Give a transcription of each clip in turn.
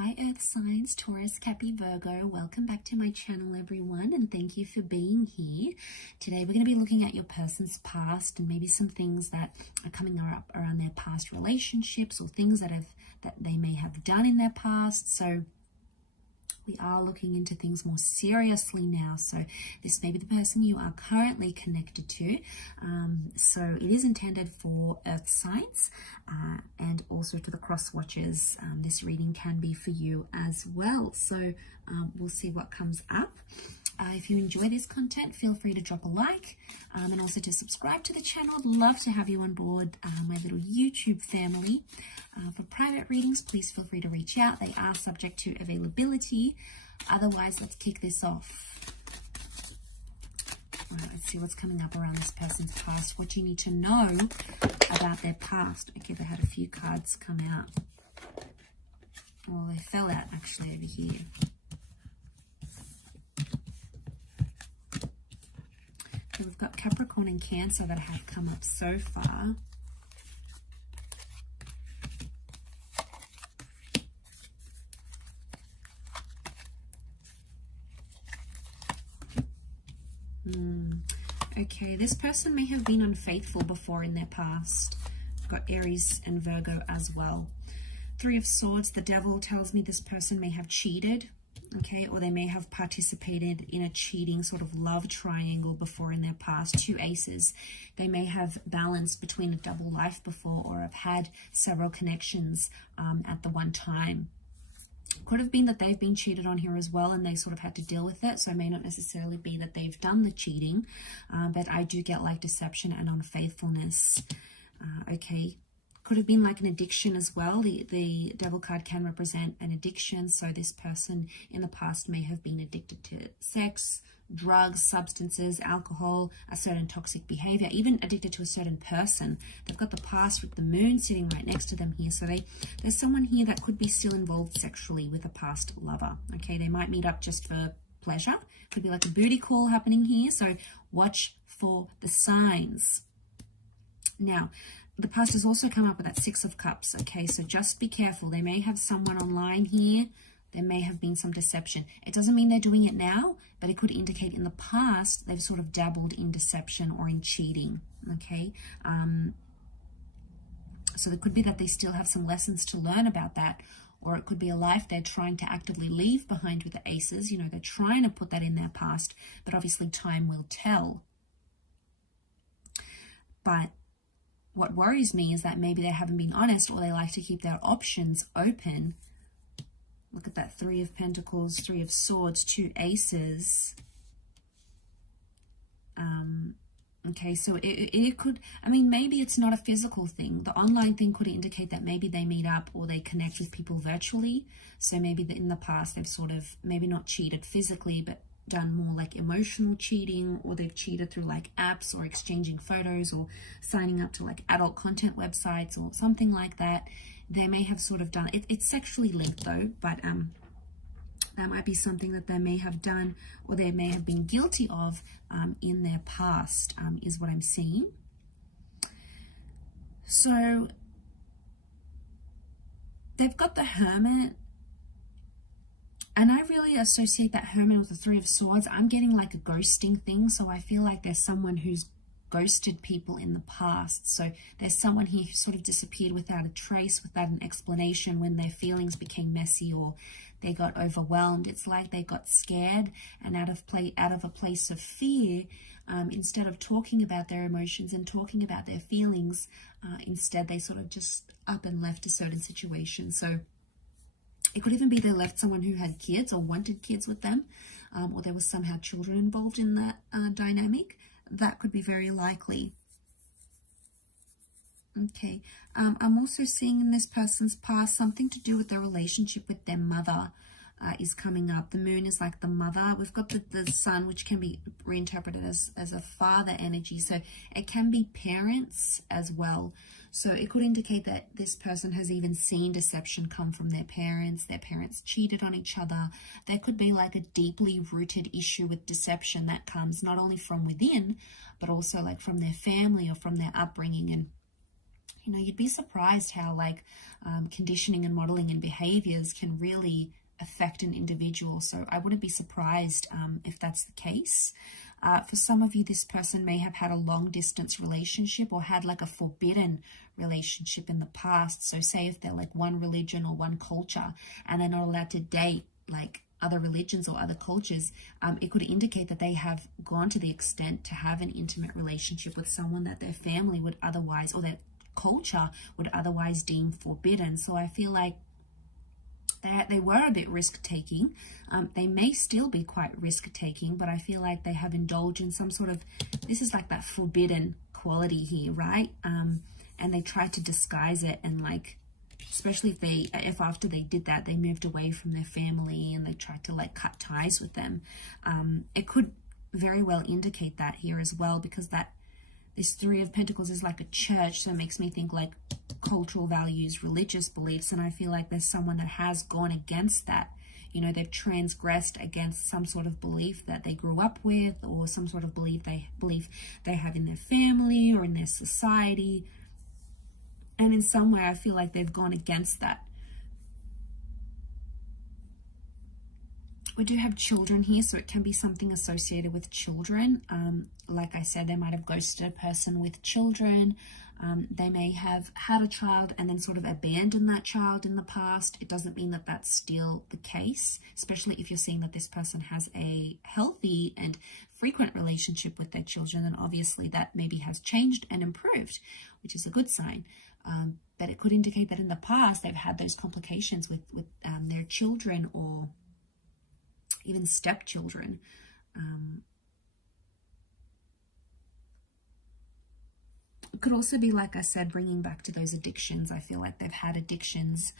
Hi Earth signs, Taurus, Cappy, Virgo. Welcome back to my channel everyone, and thank you for being here. Today we're going to be looking at your person's past and maybe some things that are coming up around their past relationships or things that they may have done in their past. So we are looking into things more seriously now. So this may be the person you are currently connected to. So it is intended for Earth signs and also to the cross watchers. This reading can be for you as well. So we'll see what comes up. If you enjoy this content, feel free to drop a like and also to subscribe to the channel. I'd love to have you on board my little YouTube family. For private readings, please feel free to reach out. They are subject to availability. Otherwise, let's kick this off. All right, let's see what's coming up around this person's past. What you need to know about their past. Okay, they had a few cards come out. Well, they fell out actually over here. So we've got Capricorn and Cancer that have come up so far. Okay, this person may have been unfaithful before in their past. We've got Aries and Virgo as well. Three of Swords, the Devil tells me this person may have cheated. Okay, or they may have participated in a cheating sort of love triangle before in their past. Two Aces, they may have balanced between a double life before or have had several connections at the one time. Could have been that they've been cheated on here as well and they sort of had to deal with it. So it may not necessarily be that they've done the cheating, but I do get like deception and unfaithfulness. Okay. Could have been like an addiction as well. The Devil card can represent an addiction. So this person in the past may have been addicted to sex, drugs, substances, alcohol, a certain toxic behavior, even addicted to a certain person. They've got the past with the moon sitting right next to them here. So there's someone here that could be still involved sexually with a past lover. Okay, they might meet up just for pleasure. Could be like a booty call happening here. So watch for the signs. Now, the past has also come up with that Six of Cups, okay? So just be careful. They may have someone online here. There may have been some deception. It doesn't mean they're doing it now, but it could indicate in the past they've sort of dabbled in deception or in cheating, okay? So it could be that they still have some lessons to learn about that, or it could be a life they're trying to actively leave behind with the Aces. You know, they're trying to put that in their past, but obviously time will tell. But what worries me is that maybe they haven't been honest or they like to keep their options open. Look at that, Three of Pentacles, Three of Swords, Two Aces. Okay, so it could, I mean, maybe it's not a physical thing. The online thing could indicate that maybe they meet up or they connect with people virtually. So maybe in the past they've sort of maybe not cheated physically, but done more like emotional cheating, or they've cheated through like apps or exchanging photos or signing up to like adult content websites or something like that. They may have sort of done it. It's sexually linked though, but that might be something that they may have done or they may have been guilty of in their past, is what I'm seeing. So they've got the Hermit. And I really associate that Hermit with the Three of Swords. I'm getting like a ghosting thing. So I feel like there's someone who's ghosted people in the past. So there's someone here who sort of disappeared without a trace, without an explanation when their feelings became messy or they got overwhelmed. It's like they got scared and out of a place of fear, instead of talking about their emotions and talking about their feelings, instead they sort of just up and left a certain situation. So it could even be they left someone who had kids or wanted kids with them, or there was somehow children involved in that dynamic. That could be very likely. Okay, I'm also seeing in this person's past something to do with their relationship with their mother is coming up. The moon is like the mother. We've got the sun, which can be reinterpreted as a father energy. So it can be parents as well. So it could indicate that this person has even seen deception come from their parents. Their parents cheated on each other. There could be like a deeply rooted issue with deception that comes not only from within, but also like from their family or from their upbringing. And you know, you'd be surprised how like conditioning and modeling and behaviors can really affect an individual. So I wouldn't be surprised if that's the case. For some of you, this person may have had a long distance relationship or had like a forbidden relationship in the past. So say if they're like one religion or one culture and they're not allowed to date like other religions or other cultures, it could indicate that they have gone to the extent to have an intimate relationship with someone that their family would otherwise, or their culture would otherwise deem forbidden. So I feel like they were a bit risk-taking. They may still be quite risk-taking, but I feel like they have indulged in some sort of, this is like that forbidden quality here, right? And they tried to disguise it, and like, especially if after they did that, they moved away from their family and they tried to like cut ties with them. It could very well indicate that here as well, because that this Three of Pentacles is like a church, so it makes me think like cultural values, religious beliefs, and I feel like there's someone that has gone against that. You know, they've transgressed against some sort of belief that they grew up with, or some sort of belief they have in their family or in their society. And in some way, I feel like they've gone against that. We do have children here, so it can be something associated with children. Like I said, they might have ghosted a person with children. They may have had a child and then sort of abandoned that child in the past. It doesn't mean that that's still the case, especially if you're seeing that this person has a healthy and frequent relationship with their children, then obviously that maybe has changed and improved, which is a good sign. But it could indicate that in the past they've had those complications with their children, or even stepchildren. It could also be, like I said, bringing back to those addictions. I feel like they've had addictions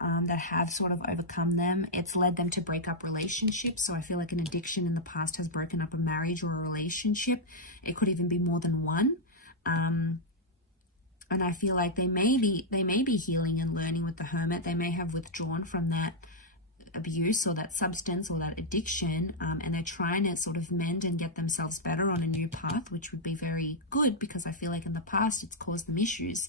that have sort of overcome them. It's led them to break up relationships. So I feel like an addiction in the past has broken up a marriage or a relationship. It could even be more than one. And I feel like they may be healing and learning with the Hermit. They may have withdrawn from that abuse or that substance or that addiction, and they're trying to sort of mend and get themselves better on a new path, which would be very good, because I feel like in the past it's caused them issues.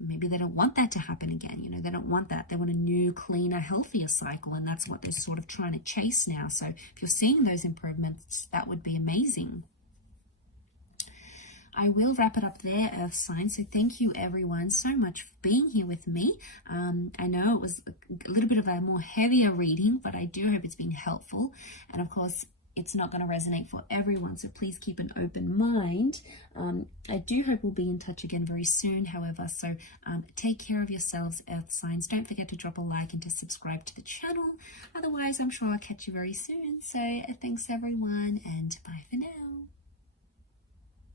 Maybe they don't want that to happen again. You know, they don't want that. They want a new, cleaner, healthier cycle, and that's what they're sort of trying to chase now. So if you're seeing those improvements, that would be amazing. I will wrap it up there, Earth signs. So thank you everyone so much for being here with me. I know it was a little bit of a more heavier reading, but I do hope it's been helpful. And of course, it's not going to resonate for everyone, so please keep an open mind. I do hope we'll be in touch again very soon, however, so take care of yourselves, Earth signs. Don't forget to drop a like and to subscribe to the channel. Otherwise, I'm sure I'll catch you very soon. So thanks everyone, and bye.